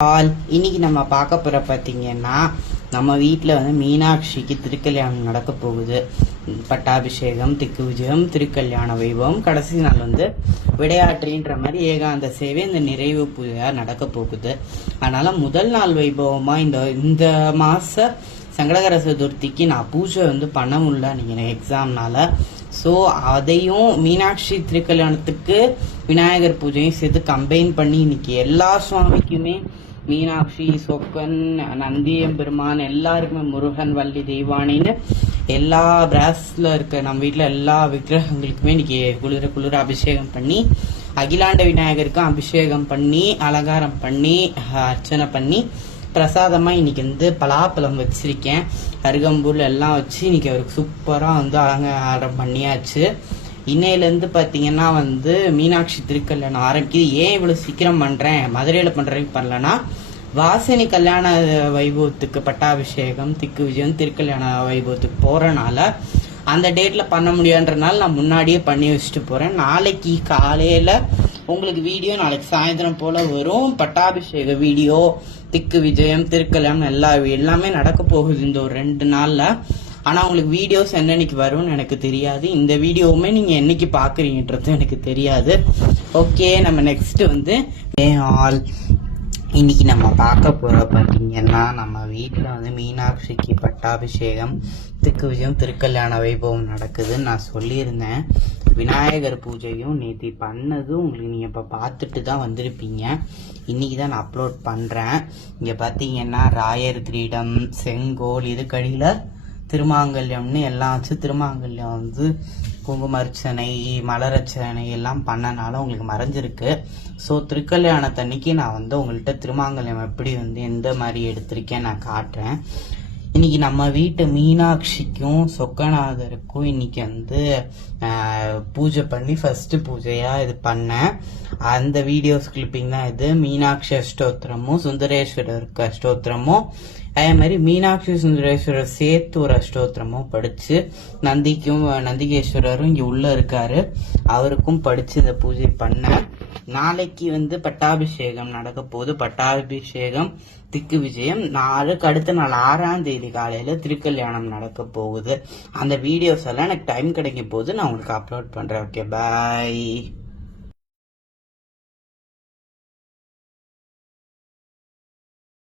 இன்னைக்கு நம்ம பார்க்க போற பார்த்தீங்கன்னா நம்ம வீட்டில் வந்து மீனாட்சிக்கு திருக்கல்யாணம் நடக்க போகுது. பட்டாபிஷேகம், திக்கு விஜயம், திருக்கல்யாண வைபவம், கடைசி நாள் வந்து விடையாற்றின்ற மாதிரி ஏகாந்த சேவை இந்த நிறைவு பூஜையா நடக்க போகுது. அதனால முதல் நாள் வைபவமா இந்த மாச சங்கடகர சதுர்த்திக்கு நான் பூஜை வந்து பண்ண முடியல நீங்க எக்ஸாம்னால. ஸோ அதையும் மீனாட்சி திருக்கல்யாணத்துக்கு விநாயகர் பூஜையும் சேர்த்து கம்பைன் பண்ணி இன்னைக்கு எல்லா சுவாமிக்குமே மீனாட்சி, சொக்கன், நந்தியம்பெருமான், எல்லாருக்குமே முருகன், வள்ளி, தெய்வானின்னு எல்லா பிராஸ்ல இருக்க நம்ம வீட்டுல எல்லா விக்கிரகங்களுக்குமே இன்னைக்கு குளிர அபிஷேகம் பண்ணி அகிலாண்ட விநாயகருக்கும் அபிஷேகம் பண்ணி அலங்காரம் பண்ணி அர்ச்சனை பண்ணி பிரசாதமா இன்னைக்கு வந்து பலாப்பழம் வச்சிருக்கேன். அருகம்புல் எல்லாம் வச்சு இன்னைக்கு அவருக்கு சூப்பரா வந்து அலங்காரம் பண்ணியாச்சு. இன்னையிலேருந்து பார்த்தீங்கன்னா வந்து மீனாட்சி திருக்கல்யாணம் ஆரம்பிக்குது. ஏன் இவ்வளவு சீக்கிரம் பண்றேன், மதுரையில பண்றேன்னு பண்ணலன்னா வாசினி கல்யாண வைபவத்துக்கு பட்டாபிஷேகம், திக்கு விஜயம், திருக்கல்யாண வைபவத்துக்கு போறனால அந்த டேட்ல பண்ண முடியாதுன்றனால நான் முன்னாடியே பண்ணி வச்சுட்டு போறேன். நாளைக்கு காலையில உங்களுக்கு வீடியோ நாளைக்கு சாயந்தரம் போல வரும். பட்டாபிஷேக வீடியோ, திக்கு விஜயம், திருக்கல்யாணம் எல்லாமே நடக்க போகுது இந்த ஒரு 2 நாள்ல. ஆனா உங்களுக்கு வீடியோஸ் என்னன்னைக்கு வரும்னு எனக்கு தெரியாது. இந்த வீடியோவுமே நீங்க என்னைக்கு பாக்குறீங்கன்றது எனக்கு தெரியாது. ஓகே, நம்ம நெக்ஸ்ட் வந்து இன்னைக்கு நம்ம பார்க்க போற பார்த்தீங்கன்னா நம்ம வீட்டில் வந்து மீனாட்சிக்கு பட்டாபிஷேகம், திக்கு விஜயம், திருக்கல்யாண வைபவம் நடக்குதுன்னு நான் சொல்லியிருந்தேன். விநாயகர் பூஜையும் நேற்று பண்ணதும் உங்களுக்கு நீங்கள் இப்போ பார்த்துட்டு தான் வந்திருப்பீங்க. இன்னைக்கு தான் நான் அப்லோட் பண்ணுறேன். இங்கே பார்த்தீங்கன்னா ராயர் கிரீடம், செங்கோல், இதுக்கடியில் திருமாங்கல்யம்னு எல்லாம் வச்சு திருமாங்கல்யம் வந்து குங்குமர்ச்சனை, மலரச்சனை எல்லாம் பண்ணனால உங்களுக்கு மறைஞ்சிருக்கு. ஸோ திருக்கல்யாணத்தன்னைக்கு நான் வந்து உங்கள்கிட்ட திருமாங்கல்யம் எப்படி வந்து எந்த மாதிரி எடுத்திருக்கேன் நான் காட்டுறேன். இன்னைக்கு நம்ம வீட்டு மீனாட்சிக்கும் சொக்கநாதருக்கும் இன்னைக்கு வந்து பூஜை பண்ணி ஃபர்ஸ்ட் பூஜையா இது பண்ணேன். அந்த வீடியோஸ் கிளிப்பிங் தான் இது. மீனாட்சி அஷ்டோத்திரமும் சுந்தரேஸ்வரருக்கு அஷ்டோத்திரமும் அதே மாதிரி மீனாட்சி சுந்தரேஸ்வரர் சேர்த்து ஒரு அஷ்டோத்திரமும் படிச்சு நந்திகேஸ்வரரும் இங்க உள்ள இருக்காரு, அவருக்கும் படிச்சு இந்த பூஜை பண்ணேன். நாளைக்கு வந்து பட்டாபிஷேகம் நடக்க போகுது. பட்டாபிஷேகம், திக்கு விஜயம், அடுத்த நாள் 6ஆம் தேதி காலையில திருக்கல்யாணம் நடக்க போகுது. அந்த வீடியோஸ் எல்லாம் எனக்கு டைம் கிடைக்கும் போது நான் உங்களுக்கு அப்லோட் பண்றேன். ஓகே, பாய்.